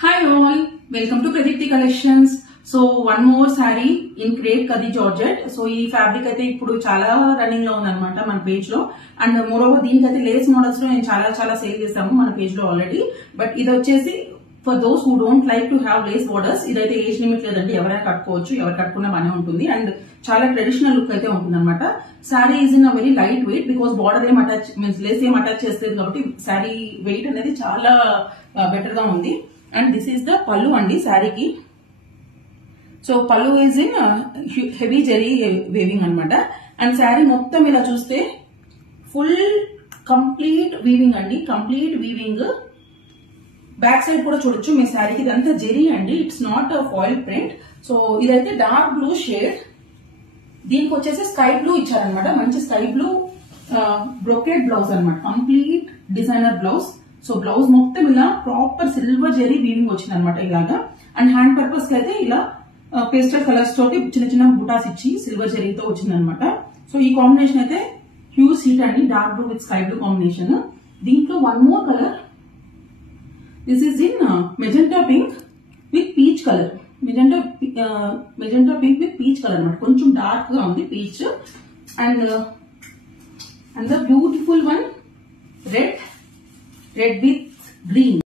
Hi all, welcome to Pradipti Collections. So one more saree in crepe Kadi Georgette. So ఈ fabric అయితే ఇప్పుడు చాలా running లో ఉందన్నమాట మన పేజ్ లో. అండ్ మోరోవర్ దీనికైతే లేస్ మోడల్స్ లో నేను చాలా సేల్ చేసాము మన పేజ్ లో ఆల్రెడీ. బట్ ఇది వచ్చేసి for those who don't like to have lace borders, ఇదైతే ఏజ్ లిమిట్ లేదండి, ఎవరైనా కట్టుకోవచ్చు, ఎవరు కట్టుకున్నా బానే ఉంటుంది. అండ్ చాలా ట్రెడిషనల్ లుక్ అయితే ఉంటుంది అనమాట. Sari is in a very light weight because border ఏం అటాచ్ మీన్స్ లేస్ ఏం అటాచ్ చేస్తుంది కాబట్టి శారీ వెయిట్ అనేది చాలా బెటర్ గా ఉంది. అండ్ దిస్ ఈస్ ద పల్లు అండి శారీకి. సో పల్లు is in heavy zari weaving అనమాట. అండ్ శారీ మొత్తం ఇలా చూస్తే ఫుల్ కంప్లీట్ వీవింగ్ అండి, కంప్లీట్ వీవింగ్. బ్యాక్ సైడ్ కూడా చూడొచ్చు మీ శారీకి, ఇదంతా జెరీ అండి, it's not foil print. So ఇదైతే డార్క్ బ్లూ షేడ్, దీనికి వచ్చేసి స్కై బ్లూ ఇచ్చారనమాట, మంచి స్కై బ్లూ బ్రోకెడ్ బ్లౌజ్ అనమాట, complete designer blouse. So blouse మొత్తం ఇలా ప్రాపర్ సిల్వర్ జెరీ వీవింగ్ వచ్చింది అనమాట ఇలాగా. అండ్ హ్యాండ్ పర్పస్ కి అయితే ఇలా పేస్టల్ కలర్స్ తోటి చిన్న బుటాస్ ఇచ్చి సిల్వర్ జెరీతో వచ్చింది అనమాట. సో ఈ కాంబినేషన్ అయితే హ్యూజ్ హీట్ అండి, dark blue with sky blue combination. దీంట్లో one more colour, this is in magenta pink with peach colour, magenta pink with peach colour అనమాట, కొంచెం డార్క్ గా ఉంది peach. And the beautiful one red with green.